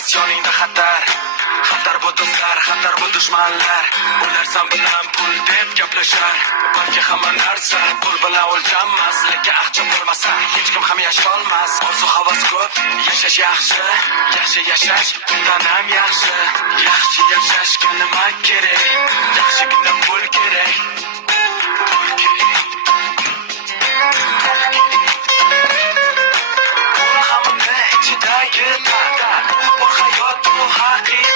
emas yoningda xatar. Xatar bu do'stlar, xatar bu dushmanlar. Ular san bilan pul deb gaplashar. Balki hamma narsa pul bilan o'lchanmas, lekin aqcha bo'lmasa hech kim ham yasholmas. Orzu havas ko'p, yashash yaxshi, yaxshi yashash undan ham yaxshi. Yaxshi yashashga nima kerak? Yaxshigina pul kerak. Pul kerak. Pul hamma ichidagi ta'dad. Bu hayot bu haqiqat.